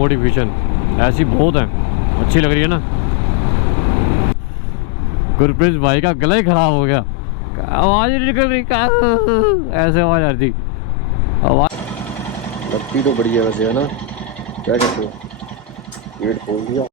Motivation ऐसी बहुत है, अच्छी लग रही है ना। गुरप्रीत भाई का गला ही खराब हो गया, आवाज नहीं निकल रही, ऐसे आवाज आ रही थी। आवाज लगती तो बढ़िया वैसे है ना, क्या कहते हो? गेट खोल दिया।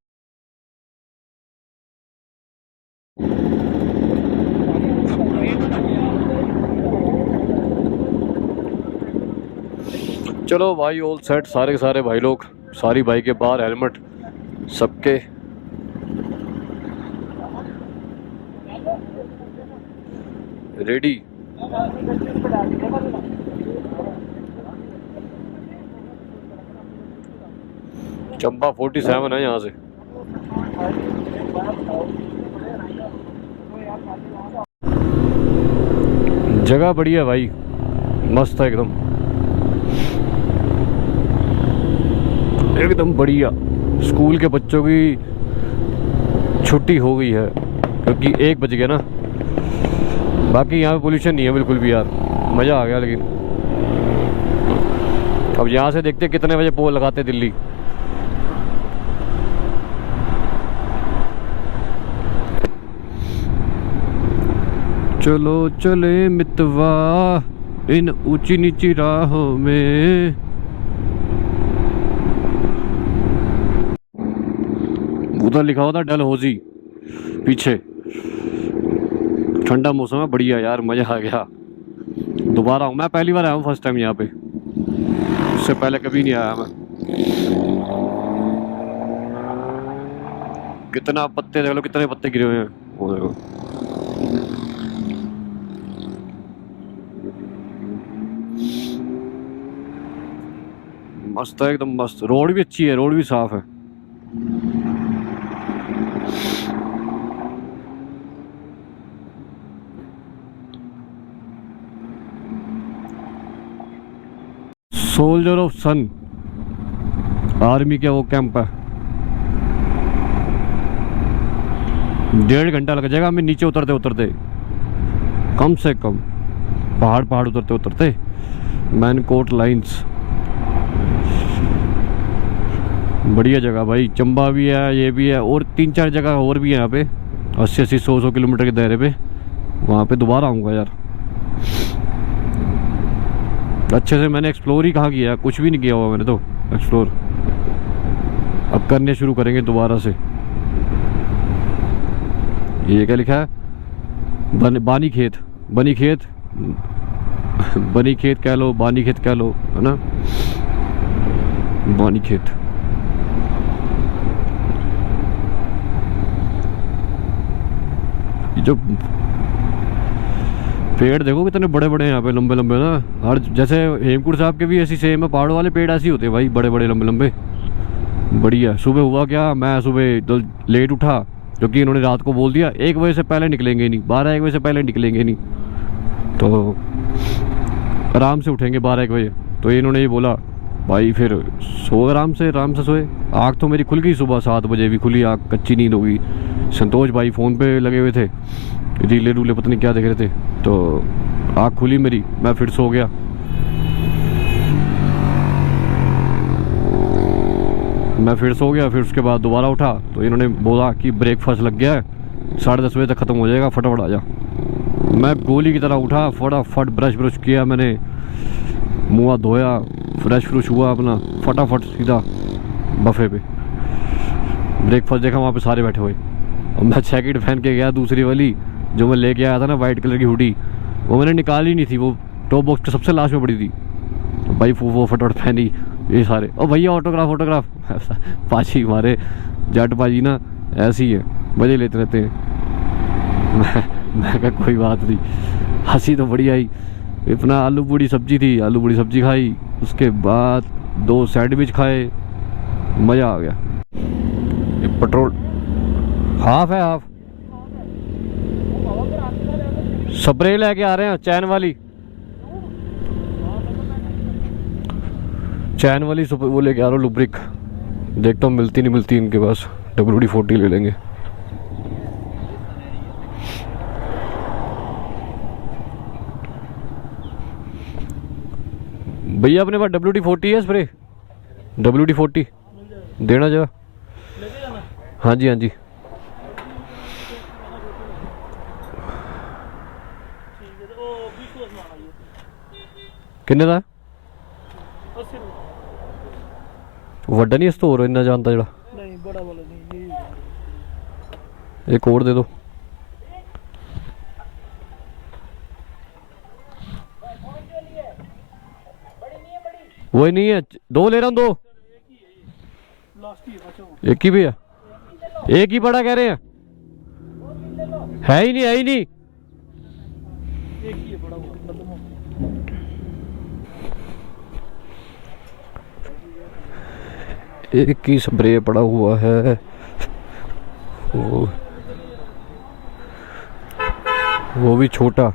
चलो भाई, ऑल सेट, सारे के सारे भाई लोग, सारी बाइक के बाहर हेलमेट सबके। रेडी। चंबा 47 है यहाँ से। जगह बढ़िया भाई, मस्त है एकदम, एकदम बढ़िया। स्कूल के बच्चों की छुट्टी हो गई है क्योंकि 1 बज गया ना। बाकी यहाँ पे पोल्यूशन नहीं है बिल्कुल भी यार, मज़ा आ गया। लेकिन अब यहाँ से देखते कितने बजे पोल लगाते दिल्ली। चलो चले मितवा इन ऊंची नीची राहों में। उधर लिखा हुआ था डलहौजी पीछे। ठंडा मौसम है, बढ़िया यार, मजा आ गया। दोबारा हूँ, मैं पहली बार आया हूँ, फर्स्ट टाइम यहाँ पे, इससे पहले कभी नहीं आया मैं। कितना पत्ते देख लो, कितने पत्ते गिरे हुए हैं वो देखो। मस्त है एकदम मस्त, रोड भी अच्छी है, रोड भी साफ है। सोल्जर ऑफ सन आर्मी का वो कैंप है। 1.5 घंटा लग जाएगा हमें नीचे उतरते उतरते, कम से कम, पहाड़ उतरते उतरते। मैनकोट लाइंस, बढ़िया जगह भाई। चंबा भी है, ये भी है, और 3-4 जगह और भी है यहाँ पे, 80-80 100-100 किलोमीटर के दायरे पे। वहाँ पे दोबारा आऊँगा यार। अच्छे से मैंने एक्सप्लोर ही कहाँ किया, कुछ भी नहीं किया हुआ मैंने तो एक्सप्लोर। अब करने शुरू करेंगे दोबारा से। ये क्या लिखा है? बानी खेत, बनी खेत, बनी खेत कह लो, बानी खेत कह लो, है ना, बानी खेत। जो पेड़ देखो कितने बड़े बड़े हैं यहाँ पे, लंबे लंबे ना। हर जैसे हेमकुंड साहब के भी ऐसी सेम है, पहाड़ों वाले पेड़ ऐसे ही होते हैं भाई, बड़े बड़े लंबे लंबे, बढ़िया। सुबह हुआ क्या, मैं सुबह तो लेट उठा क्योंकि इन्होंने रात को बोल दिया 1 बजे से पहले निकलेंगे नहीं, 12-1 बजे से पहले निकलेंगे नहीं, तो आराम से उठेंगे 12-1 बजे। तो इन्होंने ये बोला भाई, फिर सो आराम से सोए। आँख तो मेरी खुल गई, सुबह 7 बजे भी खुली आँख, कच्ची नींद हो गई। संतोष भाई फ़ोन पे लगे हुए थे, रीले रूले पता नहीं क्या देख रहे थे, तो आँख खुली मेरी, मैं फिर सो गया। फिर उसके बाद दोबारा उठा तो इन्होंने बोला कि ब्रेकफास्ट लग गया है, 10:30 बजे तक ख़त्म हो जाएगा, फटाफट आ जा। मैं गोली की तरह उठा, फटाफट ब्रश किया मैंने, मुँह धोया, फ्रेश हुआ अपना, फटाफट सीधा बफे पे। ब्रेकफास्ट देखा, वहाँ पे सारे बैठे हुए, और मैं जैकेट पहन के गया, दूसरी वाली जो मैं लेके आया था ना, वाइट कलर की हुडी, वो मैंने निकाली नहीं थी, वो टॉप बॉक्स के सबसे लास्ट में पड़ी थी। तो भाई वो फटाफट पहनी, ये सारे, ओ भैया ऑटोग्राफ पाची हमारे जट पाजी ना ऐसी ही है, मजे लेते रहते हैं। मैं कहा कोई बात नहीं, हंसी तो बढ़िया आई। इतना आलू पूड़ी सब्जी थी, आलू पूड़ी सब्जी खाई, उसके बाद 2 सैंडविच खाए, मज़ा आ गया। ये पेट्रोल हाफ है, हाफ स्प्रे लेके आ रहे हैं, चैन वाली वो लेके आ रहा हूँ, लुब्रिक। देखता हूँ मिलती नहीं मिलती इनके पास, WD-40 ले लेंगे। भैया अपने पास WD-40 है स्प्रे, WD-40 देना जरा। हाँ जी हाँ जी। किन्ने दा वड्डा नहीं स्टोर इन्ना जानता जरा? नहीं बड़ा वाला नहीं, एक और दे दो। वही नहीं है, दो ले रहा हूँ, दो एक ही भी है, एक ही बड़ा कह रहे हैं। है ही नहीं, है ही नहीं। एक ही स्प्रे पड़ा हुआ है, वो भी छोटा।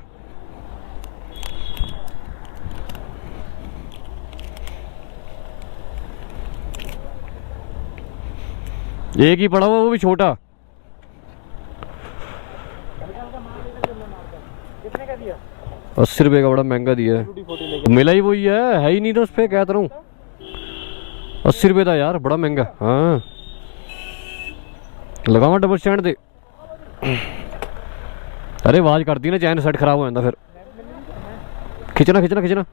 एक ही पड़ा हुआ, वो भी छोटा। कितने का दिया? 80 रुपए का, बड़ा महंगा दिया है। मिला ही वही है ही नहीं तो उस पर कहता रहूँ। 80 रुपए था यार, बड़ा महंगा। हाँ लगावा डबल स्टैंड दे। अरे आवाज करती ना, चैन सेट खराब हो जाता फिर। खिंचना खिंचना खिंचना।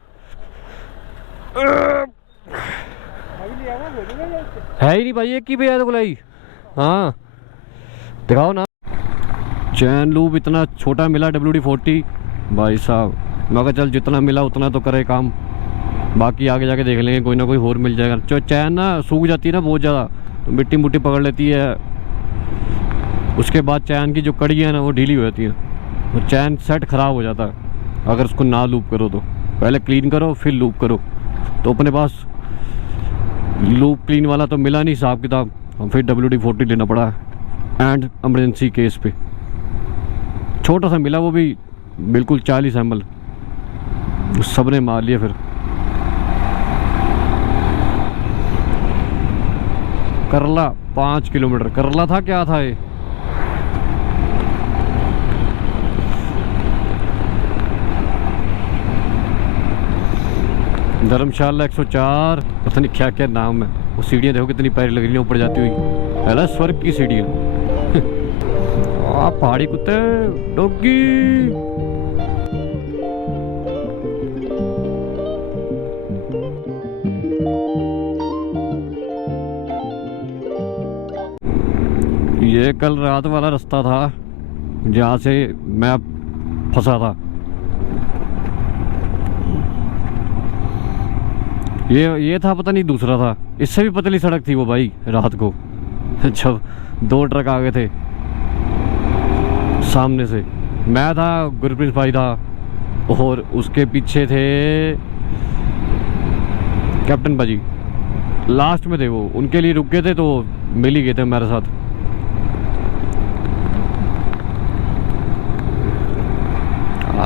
है ही नहीं भाई, एक ही पे है तो गुलाई। हाँ दिखाओ ना। चैन लूप इतना छोटा मिला WD-40 भाई साहब। मैं कहा चल जितना मिला उतना तो करे काम, बाकी आगे जाके देख लेंगे, कोई ना कोई और मिल जाएगा। जो चैन ना सूख जाती है ना बहुत ज़्यादा, तो मिट्टी मुट्टी पकड़ लेती है, उसके बाद चैन की जो कड़ी है ना वो ढीली हो जाती है, तो चैन सेट ख़राब हो जाता है अगर उसको ना लूप करो। तो पहले क्लीन करो फिर लूप करो। तो अपने पास लूप क्लीन वाला तो मिला नहीं हिसाब किताब, हम फिर WD-40 लेना पड़ा एंड एमरजेंसी केस पे। छोटा सा मिला, वो भी बिल्कुल 40 ml, सब ने मार लिया। फिर करला 5 किलोमीटर, करला था क्या था ये? धर्मशाला 104, पता नहीं क्या क्या नाम है। वो सीढ़ियाँ देखो कितनी प्यारी लग रही है ऊपर जाती हुई, है ना स्वर्ग की सीढ़ियाँ। पहाड़ी कुत्ते डॉगी। ये कल रात वाला रास्ता था जहाँ से मैं फंसा था। ये था पता नहीं दूसरा था, इससे भी पतली सड़क थी वो भाई रात को, जब 2 ट्रक आ गए थे सामने से। मैं था, गुरप्रीत भाई था, और उसके पीछे थे कैप्टन भाजी, लास्ट में थे वो। उनके लिए रुक गए थे तो मिल ही गए थे मेरे साथ।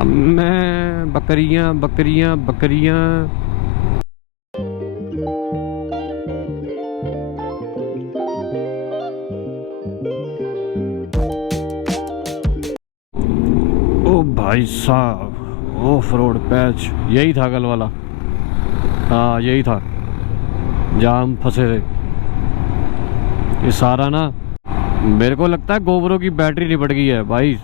मैं बकरियां बकरियां बकरियां। ओ भाई साहब, ऑफ रोड पैच यही था कल वाला। हाँ यही था जहाँ हम फंसे थे। ये सारा ना मेरे को लगता है गोबरों की बैटरी निपट गई है भाई।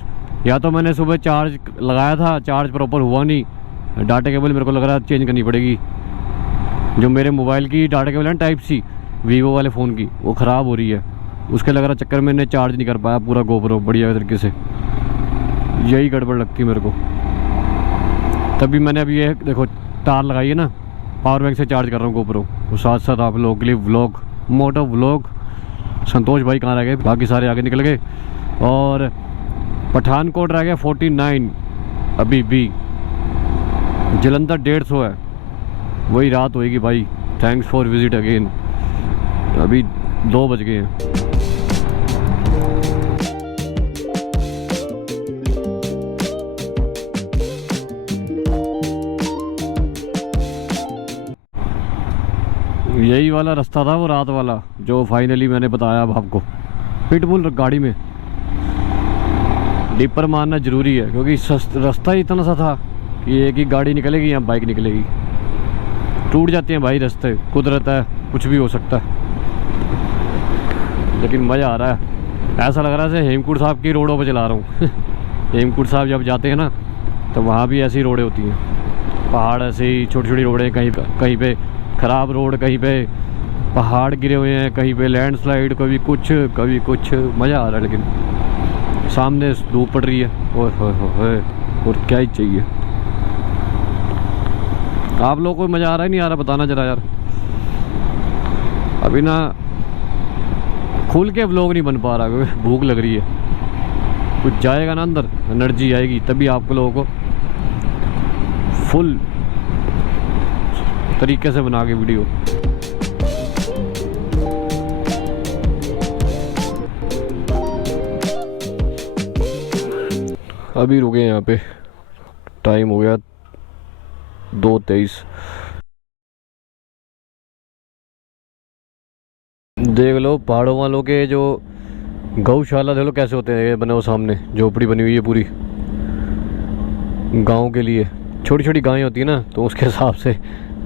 या तो मैंने सुबह चार्ज लगाया था, चार्ज प्रॉपर हुआ नहीं, डाटा केबल मेरे को लग रहा है चेंज करनी पड़ेगी। जो मेरे मोबाइल की डाटा केबल है टाइप सी, वीवो वाले फ़ोन की, वो ख़राब हो रही है। उसके लग रहा चक्कर में मैंने चार्ज नहीं कर पाया पूरा गोबरो बढ़िया तरीके से। यही गड़बड़ लगती है मेरे को। तभी मैंने अभी ये देखो तार लगाई है ना, पावर बैंक से चार्ज कर रहा हूँ गोप्रो। और साथ साथ आप लोगों के लिए व्लॉग, मोटो व्लॉग। संतोष भाई कहाँ रह गए? बाकी सारे आगे निकल गए। और पठानकोट रह गया 49 अभी भी। जलंधर 150 है, वही रात होएगी भाई। Thanks for visit again. अभी 2 बज गए हैं। यही वाला रास्ता था वो रात वाला, जो फाइनली मैंने बताया अब आपको। पिटबुल गाड़ी में डिपर मारना ज़रूरी है, क्योंकि रास्ता ही इतना सा था कि एक ही गाड़ी निकलेगी या बाइक निकलेगी। टूट जाते हैं भाई रास्ते, कुदरत है, कुछ भी हो सकता है। लेकिन मज़ा आ रहा है। ऐसा लग रहा है जैसे हेमकूट साहब की रोडों पर चला रहा हूँ। हेमकूट साहब जब जाते हैं ना तो वहाँ भी ऐसी रोडें होती हैं, पहाड़ ऐसे ही छोटी छोटी रोडें, कहीं पे ख़राब रोड, कहीं पे पहाड़ गिरे हुए हैं, कहीं पे लैंडस्लाइड, कभी कुछ मज़ा आ रहा है। लेकिन सामने धूप पड़ रही है, ओए और क्या ही चाहिए। आप लोगों को मज़ा आ रहा है नहीं आ रहा, बताना जरा यार। अभी ना खुल के व्लॉग नहीं बन पा रहा क्योंकि भूख लग रही है। कुछ जाएगा ना अंदर, एनर्जी आएगी, तभी आप लोगों को फुल तरीके से बना के वीडियो। अभी रुके यहाँ पे, टाइम हो गया 2:23। देख लो पहाड़ों वालों के जो गौशाला, देख लो कैसे होते हैं, ये बने वो सामने झोपड़ी बनी हुई है पूरी गांव के लिए। छोटी छोटी गायें होती है ना, तो उसके हिसाब से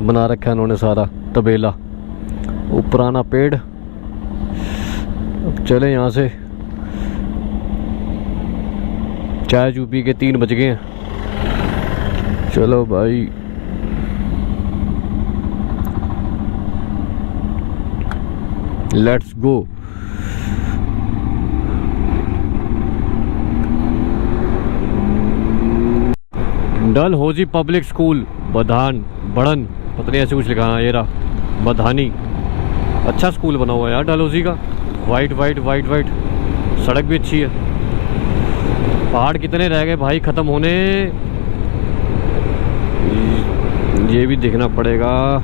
बना रखा है उन्होंने सारा तबेला। वो पुराना पेड़। अब चले यहाँ से, चाय चू पी के 3 बज गए हैं। चलो भाई let's go. Dalhousie public school बधान बड़न, पता नहीं ऐसे कुछ लिखा है। ये रहा बधानी। अच्छा स्कूल बना हुआ है यार डलहौजी का, वाइट। सड़क भी अच्छी है। पहाड़ कितने रह गए भाई ख़त्म होने, ये भी देखना पड़ेगा।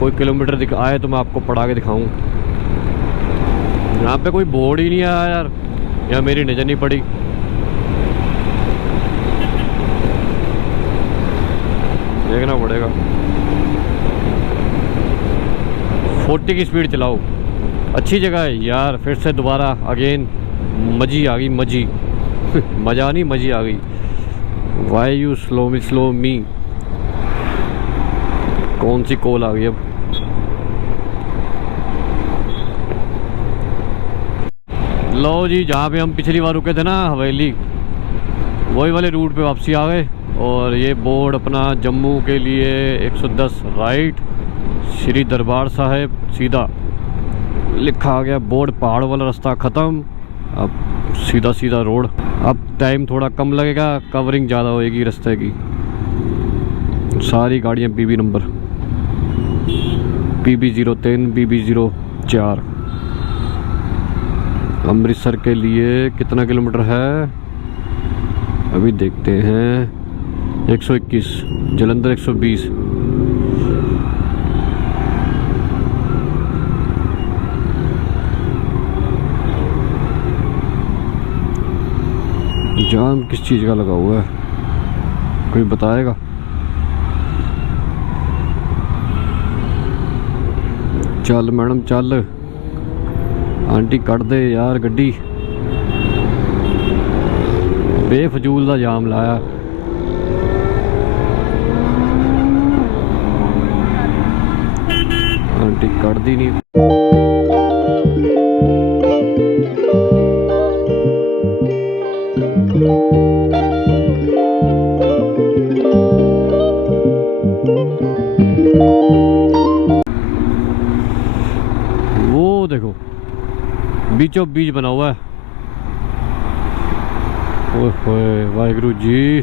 कोई किलोमीटर आए तो मैं आपको पढ़ा के दिखाऊं। यहाँ पे कोई बोर्ड ही नहीं आया यार, यहाँ मेरी नज़र नहीं पड़ी। देखना पड़ेगा। 40 की स्पीड चलाओ। अच्छी जगह है यार। फिर से दोबारा अगेन मजी आ गई, मजी मजा नहीं, मजी आ गई। वाई यू स्लो मी। कौन सी कॉल आ गई अब? लो जी, जहाँ पे हम पिछली बार रुके थे ना हवेली, वही वाले रूट पे वापसी आ गए। और ये बोर्ड अपना जम्मू के लिए 110 राइट, श्री दरबार साहिब सीधा लिखा आ गया बोर्ड। पहाड़ वाला रास्ता ख़त्म, अब सीधा रोड। अब टाइम थोड़ा कम लगेगा, कवरिंग ज़्यादा होएगी रास्ते की। सारी गाड़ियाँ PB number, PB03 PB04। Amritsar के लिए कितना किलोमीटर है अभी देखते हैं। 121, जलंधर 120। जाम किस चीज़ का लगा हुआ है, कोई बताएगा? चल मैडम चल, आंटी कट दे यार गड्डी, बेफजूल का जाम लाया। आंटी कट दी नहीं। वो देखो बीचों बीच बना हुआ है। ओए वाहिगुरु जी।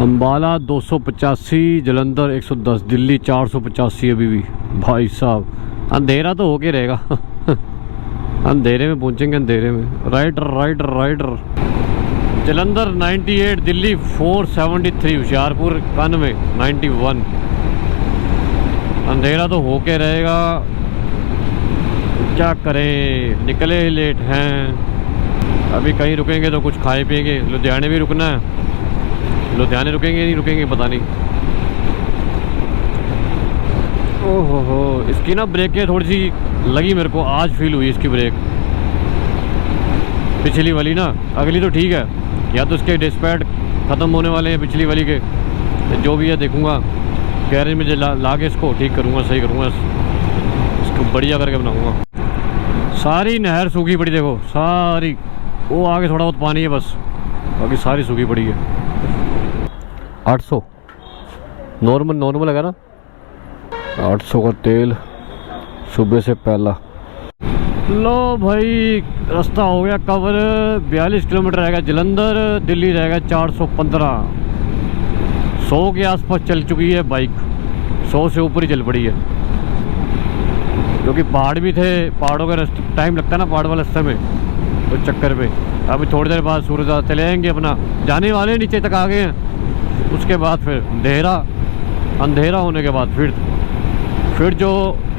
अम्बाला 285, जलंधर 110, दिल्ली 485 अभी भी। भाई साहब अंधेरा तो होके रहेगा। अंधेरे में पहुंचेंगे, अंधेरे में। राइडर जलंधर 98, दिल्ली 473, होशियारपुर 91, 91। अंधेरा तो होके रहेगा, क्या करें, निकले ही लेट हैं। अभी कहीं रुकेंगे तो कुछ खाए पिएंगे। लुधियाने भी रुकना है, लुधियाने रुकेंगे नहीं रुकेंगे पता नहीं। ओहो हो, इसकी ना ब्रेकें थोड़ी सी लगी मेरे को, आज फील हुई इसकी ब्रेक। पिछली वाली ना, अगली तो ठीक है, या तो इसके डिस्पैड ख़त्म होने वाले हैं पिछली वाली के। जो भी है देखूँगा, गैरेज में ला के इसको ठीक करूँगा, सही करूँगा, इसको बढ़िया करके बनाऊँगा। सारी नहर सूखी पड़ी, देखो सारी। वो आगे थोड़ा बहुत पानी है बस, बाकी सारी सूखी पड़ी है। 800 नॉर्मल है ना। 800 का तेल सुबह से पहला। लो भाई, रास्ता हो गया कवर। 42 किलोमीटर रहेगा जलंधर, दिल्ली रहेगा 415। 100 के आसपास चल चुकी है बाइक, 100 से ऊपर ही चल पड़ी है, क्योंकि पहाड़ भी थे। पहाड़ों का रास्ते टाइम लगता है ना, पहाड़ वाले रास्ते में, तो चक्कर में अभी थोड़ी देर बाद सूरज चले जाएंगे, अपना जाने वाले नीचे तक आ गए हैं। उसके बाद फिर अंधेरा होने के बाद फिर जो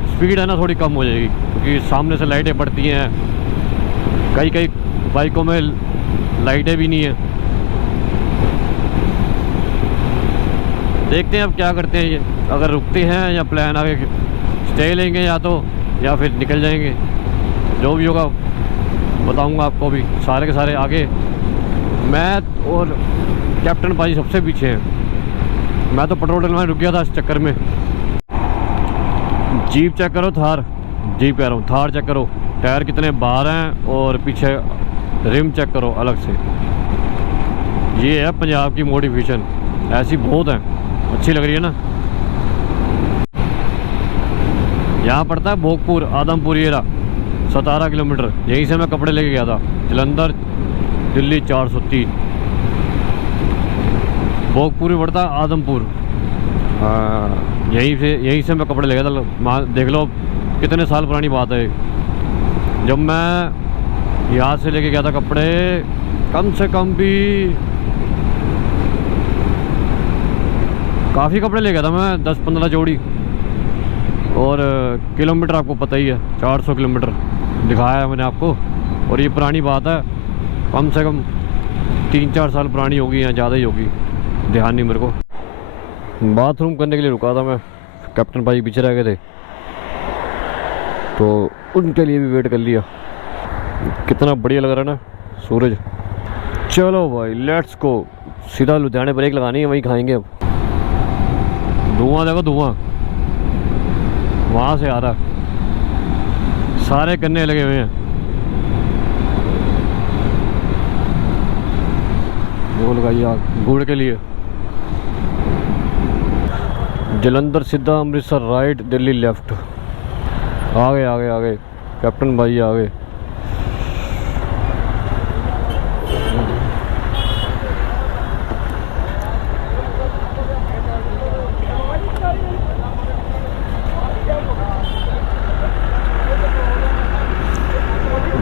स्पीड है ना थोड़ी कम हो जाएगी, क्योंकि सामने से लाइटें पड़ती हैं। कई बाइकों में लाइटें भी नहीं है। देखते हैं अब क्या करते हैं ये, अगर रुकते हैं या प्लान आगे स्टे लेंगे या फिर निकल जाएंगे। जो भी होगा बताऊंगा आपको। भी सारे के सारे आगे, मैं और कैप्टन भाई सबसे पीछे हैं। मैं तो पेट्रोल डलवाने रुक गया था इस चक्कर में। जीप चेक करो, थार जीप कह रहा हूँ, थार चेक करो, टायर कितने बाहर हैं, और पीछे रिम चेक करो अलग से। ये है पंजाब की मॉडिफिकेशन, ऐसी बहुत है, अच्छी लग रही है ना। यहाँ पड़ता है भोगपुर आदमपुर एरा, 17 किलोमीटर। यहीं से मैं कपड़े लेके गया था, जलंधर दिल्ली 403। भोगपुर में पड़ता है आदमपुर। यहीं से मैं कपड़े ले गया था। देख लो कितने साल पुरानी बात है। जब मैं यहाँ से लेके गया था कपड़े, कम से कम भी काफ़ी कपड़े ले गया था मैं, 10-15 जोड़ी। और किलोमीटर आपको पता ही है, 400 किलोमीटर दिखाया है मैंने आपको। और ये पुरानी बात है, कम से कम 3-4 साल पुरानी होगी या ज़्यादा ही होगी, ध्यान नहीं मेरे को। बाथरूम करने के लिए रुका था मैं, कैप्टन भाई पीछे रह गए थे, तो उनके लिए भी वेट कर लिया। कितना बढ़िया लग रहा है ना सूरज। चलो भाई लेट्स गो, सीधा लुधियाने ब्रेक लगानी है, वहीं खाएंगे अब। धुआं देखो, धुआं वहाँ से आ रहा, सारे गन्ने लगे हुए हैं। वो लगाइए आग गुड़ के लिए। जलंधर सीधा, अमृतसर राइट, दिल्ली लेफ्ट। आ गए कैप्टन भाई आ गए।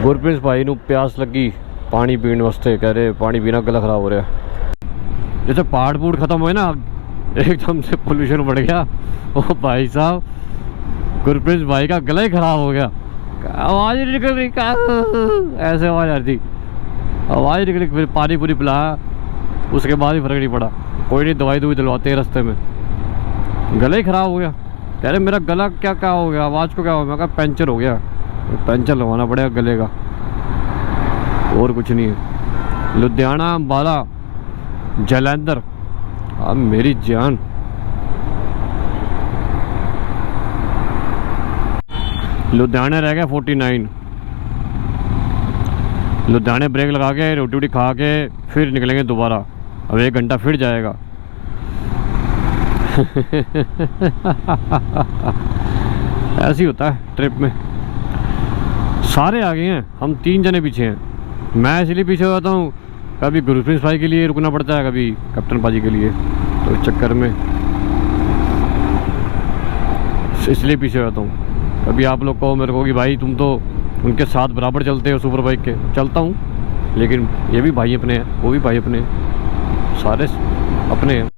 गुरप्रीत भाई नू प्यास लगी पानी पीने वास्ते, कह रहे पानी पीना, गला खराब हो रहा है। जैसे पहाड़ पूड़ खत्म हुए ना, एकदम से पोल्यूशन बढ़ गया। ओ भाई साहब, गुरप्रीत भाई का गला ही खराब हो गया, आवाज़ नहीं निकल रही, ऐसे आवाज़ आ रही थी, आवाज़ निकली। फिर पानी पूरी पिलाया, उसके बाद ही फर्क नहीं पड़ा। कोई नहीं, दवाई दिलवाते हैं रास्ते में। गला ही खराब हो गया, कह रहे मेरा गला क्या हो गया, आवाज़ को क्या हो गया। मैं कहा पंचर हो गया, पंचर लगवाना पड़ेगा गले का, और कुछ नहीं है। लुधियाना, अम्बाला, जलंधर, अब मेरी जान। लुधियाना रह गया 49। लुधियाने ब्रेक लगा के रोटी वोटी खा के फिर निकलेंगे दोबारा। अब 1 घंटा फिर जाएगा। ऐसे ही होता है ट्रिप में। सारे आगे हैं, हम 3 जने पीछे हैं। मैं इसलिए पीछे हो जाता हूँ, कभी गुरप्रीत भाई के लिए रुकना पड़ता है, कभी कैप्टन पाजी के लिए, तो इस चक्कर में इसलिए पीछे हो जाता हूँ। कभी आप लोग कहो मेरे को कि भाई तुम तो उनके साथ बराबर चलते हो सुपर बाइक के, चलता हूँ, लेकिन ये भी भाई अपने हैं, वो भी भाई अपने हैं, सारे अपने हैं।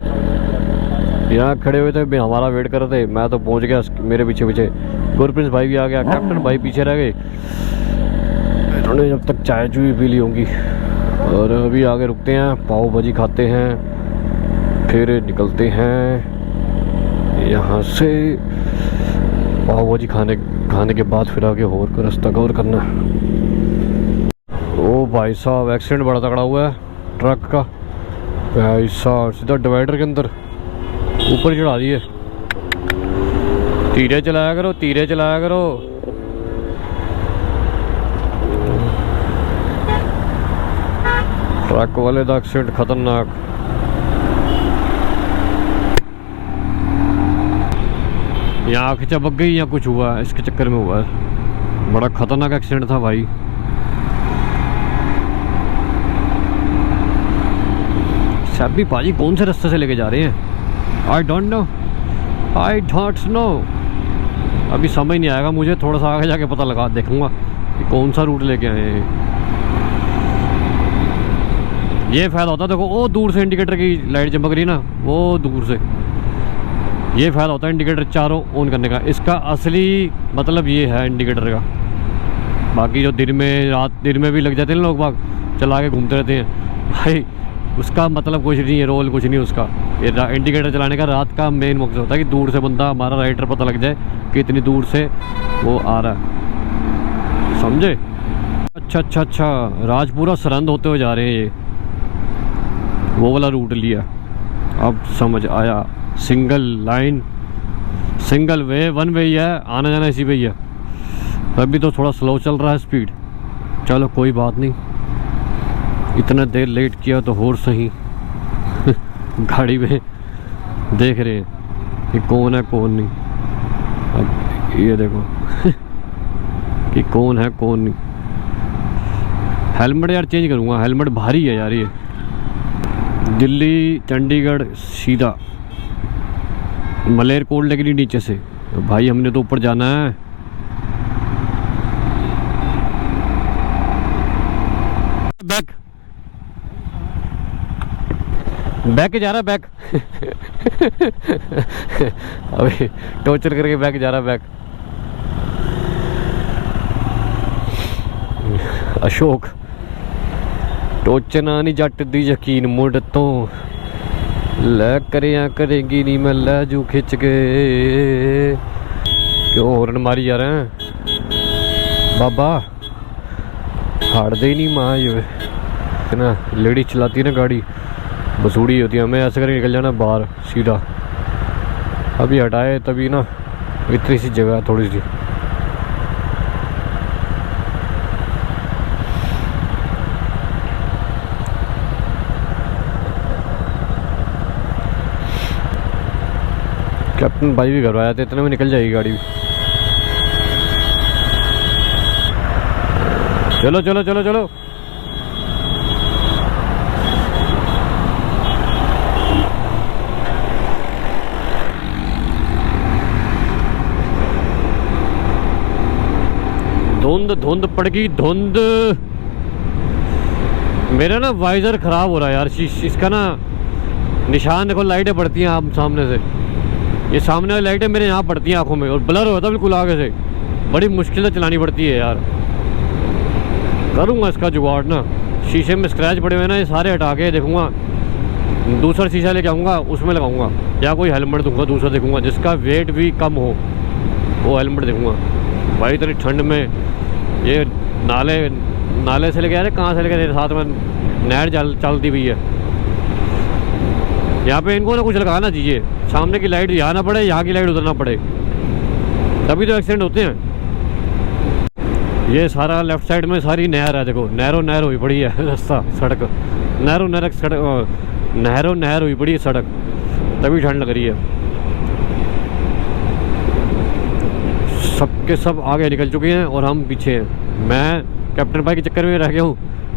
यहाँ खड़े हुए थे, हमारा वेट कर रहे थे। मैं तो पहुँच गया, मेरे पीछे गुरप्रीत भाई भी आ गया, कैप्टन भाई पीछे रह गए। इन्होंने जब तक चाय चूई पी ली होंगी। और अभी आगे रुकते हैं, पाव भाजी खाते हैं, फिर निकलते हैं यहाँ से। पाव भाजी खाने के बाद फिर आगे और का रास्ता कवर करना। ओ भाई साहब, एक्सीडेंट बड़ा तगड़ा हुआ है ट्रक का। भाई साहब सीधा डिवाइडर के अंदर ऊपर चढ़ा दी है। धीरे चलाया करो, धीरे चलाया करो। ट्रक वाले का एक्सीडेंट खतरनाक। यहाँ आँख चपक गई या कुछ हुआ, इसके चक्कर में हुआ है। बड़ा खतरनाक एक्सीडेंट था भाई। सभी पाजी कौन से रास्ते से लेके जा रहे हैं? I don't know. अभी समझ नहीं आएगा मुझे, थोड़ा सा आगे जाके पता लगा देखूंगा कि कौन सा रूट लेके आए हैं। ये फायदा होता है, देखो वो दूर से इंडिकेटर की लाइट चमक रही ना, वो दूर से, ये फायदा होता है इंडिकेटर चारों ऑन करने का। इसका असली मतलब ये है इंडिकेटर का। बाकी जो दिन में भी लग जाते हैं लोग बाग चला के घूमते रहते हैं भाई, उसका मतलब कुछ नहीं है, रोल कुछ नहीं उसका। ये इंडिकेटर चलाने का रात का मेन मकसद होता है कि दूर से बंदा, हमारा राइडर पता लग जाए कि इतनी दूर से वो आ रहा है, समझे? अच्छा, राजपुरा सरहंद होते हुए जा रहे हैं ये, वो वाला रूट लिया, अब समझ आया। Single line, single way, one way ही है, आना जाना इसी पे ही है। अभी तो थोड़ा स्लो चल रहा है स्पीड, चलो कोई बात नहीं। इतना देर लेट किया तो और सही। गाड़ी में देख रहे हैं कि कौन है कौन नहीं। अब ये देखो कि कौन है कौन नहीं। हेलमेट यार चेंज करूँगा, हेलमेट भारी है यार ये। दिल्ली चंडीगढ़ सीधा मलेरकोटला के लिए नीचे से, तो भाई हमने तो ऊपर जाना है। बैक जा रहा बैक। अभी टॉर्चर करके बैक जा रहा बैक। अशोक टोचना नहीं जट दी यकीन मुड़ तो लै करेगी नहीं मैं लै जू खिंच के। क्यों हॉर्न मारी जा रहे हैं बाबा? हाड़ दे ही नहीं माँ ये ना, लेडी चलाती है ना गाड़ी, बसूड़ी होती है। हमें ऐसे करके निकल जाना बाहर सीधा। अभी हटाए तभी ना, इतनी सी जगह है थोड़ी सी। कैप्टन भाई भी घर आया था, इतने में निकल जाएगी गाड़ी। चलो चलो चलो चलो। धुंध पड़ गई धुंध। मेरा ना वाइजर खराब हो रहा है यार, इसका ना निशान देखो, लाइटें पड़ती हैं आप सामने से, ये सामने वाली लाइटें मेरे यहाँ पड़ती हैं आंखों में, और ब्लर होता है बिल्कुल आगे से। बड़ी मुश्किल से चलानी पड़ती है यार। करूँगा इसका जुगाड़ ना। शीशे में स्क्रैच पड़े हुए ना, ये सारे हटा के देखूँगा, दूसरा शीशा लेके आऊँगा, उसमें लगाऊँगा, या कोई हेलमेट दूँगा दूसरा देखूँगा जिसका वेट भी कम हो, वो हेलमेट देखूँगा। भाई इतनी ठंड में ये नाले से लेके आ रहे, कहाँ से लेके साथ में नहर चलती हुई है। यहाँ पे इनको ना कुछ लगाना चाहिए, सामने की लाइट यहाँ ना पड़े, यहाँ की लाइट उधर ना पड़े, तभी तो एक्सीडेंट होते हैं। ये सारा लेफ्ट साइड में सारी नहर है, देखो नहर हुई पड़ी है रास्ता, सड़क नहर हुई पड़ी है सड़क, तभी ठंड लग रही है। सबके सब आगे निकल चुके हैं और हम पीछे हैं। मैं कैप्टन भाई के चक्कर में रह गया हूँ,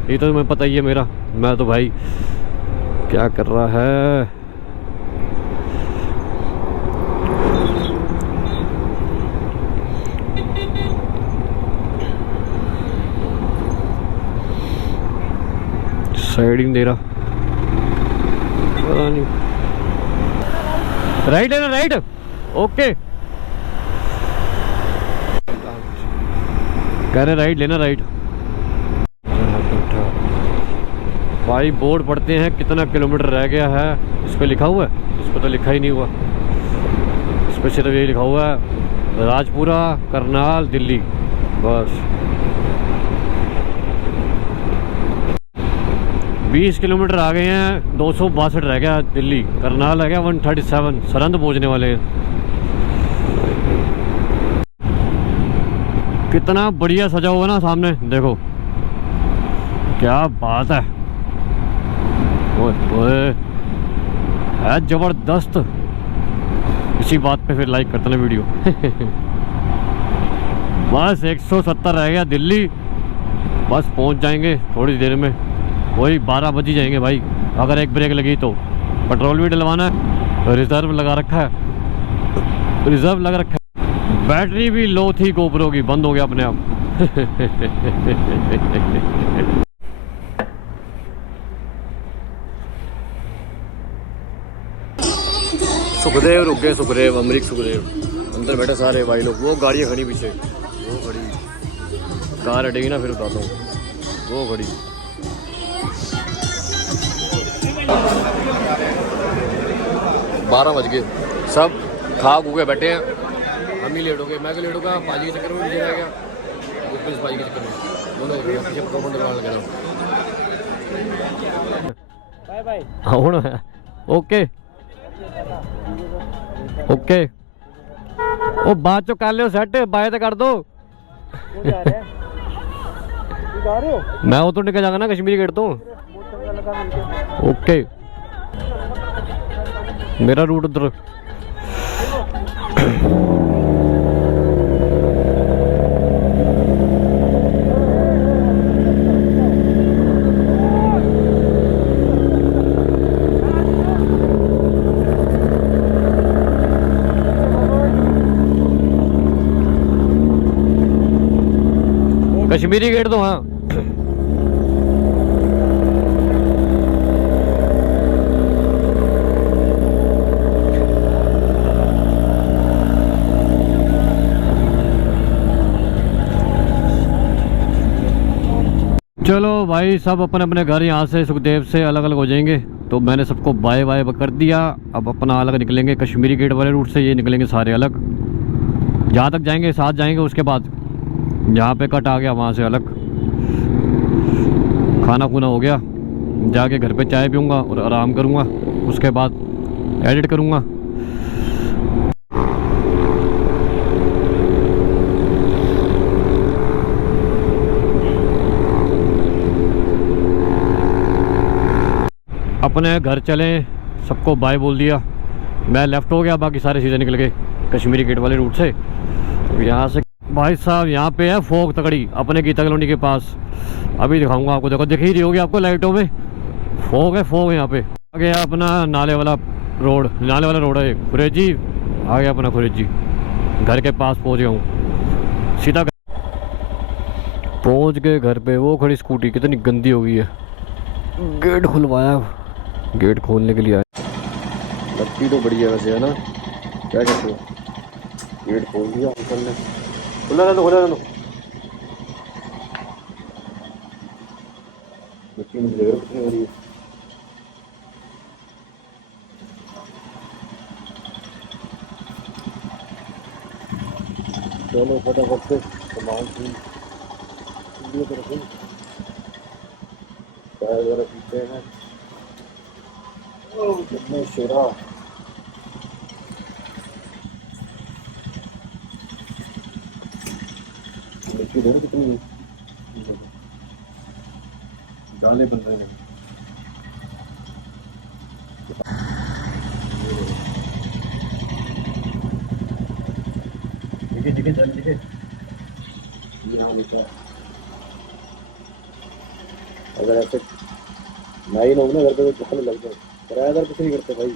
ये तो तुम्हें पता ही है मेरा। मैं तो भाई क्या कर रहा है, साइड ही नहीं दे रहा, पता नहीं। राइट है ना, राइट ओके, कह रहे राइट लेना, राइट। भाई बोर्ड पढ़ते हैं कितना किलोमीटर रह गया है, इस पर लिखा हुआ है, इस पर तो लिखा ही नहीं हुआ, इस पर सिर्फ ये लिखा हुआ है राजपुरा करनाल दिल्ली, बस। 20 किलोमीटर आ गए हैं, 262 रह गया दिल्ली, करनाल रह गया 137, सरहंद पहुंचने वाले हैं। कितना बढ़िया सजा हुआ ना सामने, देखो क्या बात है। ओए ओए, है जबरदस्त। इसी बात पे फिर लाइक करते ना वीडियो। बस 170 रह गया दिल्ली, बस पहुंच जाएंगे थोड़ी देर में, वही 12 बज ही जाएंगे भाई। अगर एक ब्रेक लगी तो पेट्रोल भी डलवाना है, रिजर्व लगा रखा है, रिजर्व लगा रखा है। बैटरी भी लो थी गोप्रो की, बंद हो गया अपने आप। सुखदेव रुक गए, सुखदेव, अमरीक सुखदेव अंदर बैठे सारे भाई लोग। वो गाड़ियाँ खड़ी पीछे, वो खड़ी कार हटेगी ना फिर उठाता हूँ, वो खड़ी। 12 बज गए, सब खा खू के बैठे हैं। हम ही लेट हो गए, मैं भी लेट हो गया, पाजी के चक्कर में नीचे रह गया, उस पाजी के चक्कर में दोनों हो गया, पीछे प्रोमोट करवाने लगा। Bye bye. हाँ होना है, ओके ओके। ओ बात चो कर लियो सेट, बाय तो कर दो। वो जा रहे हैं, तू जा रहे हो? मैं वो तो निकल जाऊंगा ना कश्मीरी गेट तो। ओके, मेरा रूट उधर। कश्मीरी गेट तो हाँ। चलो भाई, सब अपने अपने घर यहाँ से सुखदेव से अलग अलग हो जाएंगे। तो मैंने सबको बाय बाय कर दिया, अब अपना अलग निकलेंगे कश्मीरी गेट वाले रूट से। ये निकलेंगे सारे अलग, जहाँ तक जाएंगे साथ जाएंगे, उसके बाद जहाँ पे कट आ गया वहाँ से अलग। खाना खुना हो गया, जाके घर पे चाय पीऊँगा और आराम करूँगा, उसके बाद एडिट करूँगा। अपने घर चले, सबको बाय बोल दिया। मैं लेफ़्ट हो गया, बाकी सारे सीधे निकल गए कश्मीरी गेट वाले रूट से। यहाँ से भाई साहब, यहाँ पे है फोक तकड़ी अपने गीता कॉलोनी के पास। अभी दिखाऊंगा आपको, देखो दिख ही रही होगी आपको लाइटों में, फोक है, फोक है यहाँ पे। आ गया अपना नाले वाला रोड, नाले वाला रोड है खुरेजी, आ गया अपना खुरेजी। घर के पास पहुँच गया हूँ, सीधा पहुँच गए घर पे। वो खड़ी स्कूटी कितनी गंदी हो गई है। गेट खुलवाया, गेट खोलने के लिए आया। लगती तो बढ़िया वैसे है ना, क्या कहते हो। गेट खोल दिया अंकल ने, खुला रहने दो, खुला रहने दो। मिट्टी में जगह कितनी हो रही है। चलो फटाफट से सामान वगैरह पीते हैं। कितने शेरा, मिट्टी देखो कितनी डाले बन रहे हैं। दिखे दिखे डाले दिखे, यहाँ दिखा। अगर ऐसे ना ही लोग ना घर पे तो लग जाए, किराएदार कुछ नहीं करते भाई।